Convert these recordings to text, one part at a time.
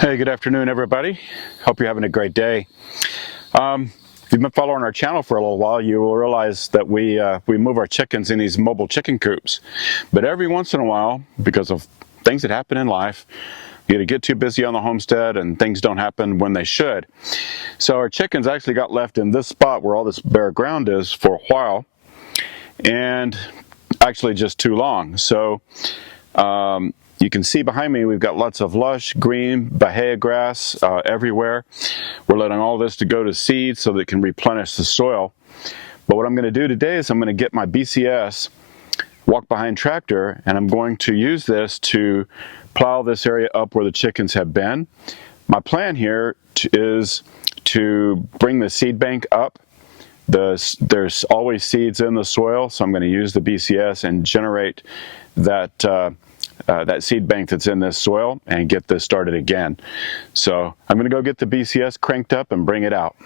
Hey, good afternoon, everybody. Hope you're having a great day. If you've been following our channel for a little while, you will realize that we move our chickens in these mobile chicken coops. But every once in a while, because of things that happen in life, you get too busy on the homestead and things don't happen when they should. So our chickens actually got left in this spot where all this bare ground is for a while, and actually just too long. So you can see behind me we've got lots of lush green bahia grass everywhere. We're letting all this to go to seed so that it can replenish the soil. But what I'm going to do today is I'm going to get my BCS walk behind tractor, and I'm going to use this to plow this area up where the chickens have been. My plan here is to bring the seed bank up. There's always seeds in the soil, so I'm going to use the BCS and generate that that seed bank that's in this soil and get this started again. So I'm going to go get the BCS cranked up and bring it out.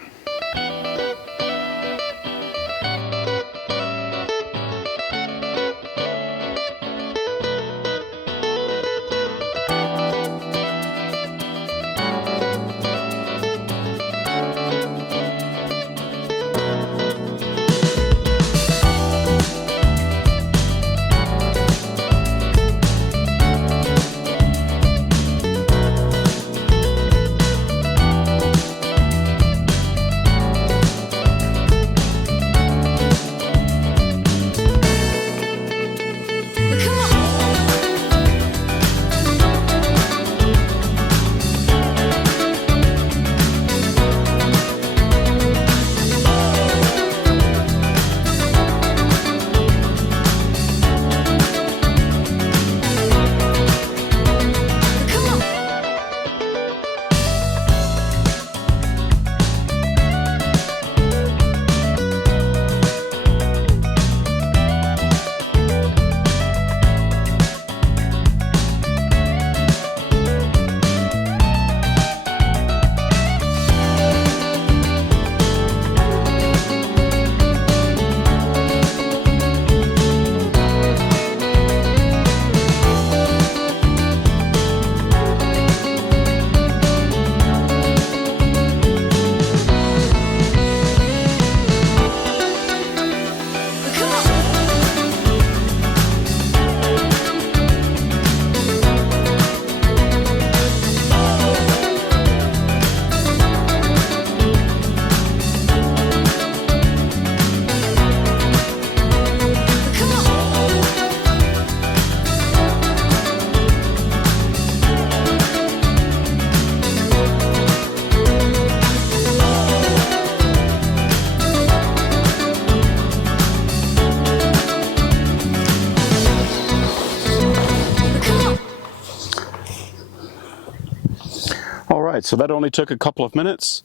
So that only took a couple of minutes.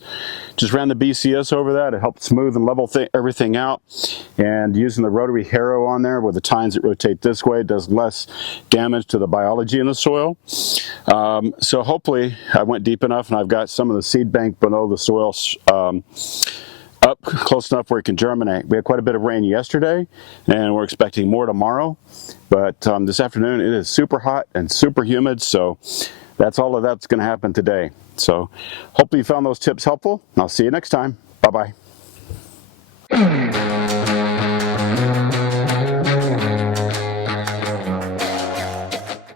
Just ran the BCS over that. It helped smooth and level everything out. And using the rotary harrow on there with the tines that rotate this way does less damage to the biology in the soil. So hopefully I went deep enough and I've got some of the seed bank below the soil up close enough where it can germinate. We had quite a bit of rain yesterday and we're expecting more tomorrow. But this afternoon it is super hot and super humid, so that's all of that's going to happen today. So hopefully you found those tips helpful. I'll see you next time. Bye-bye.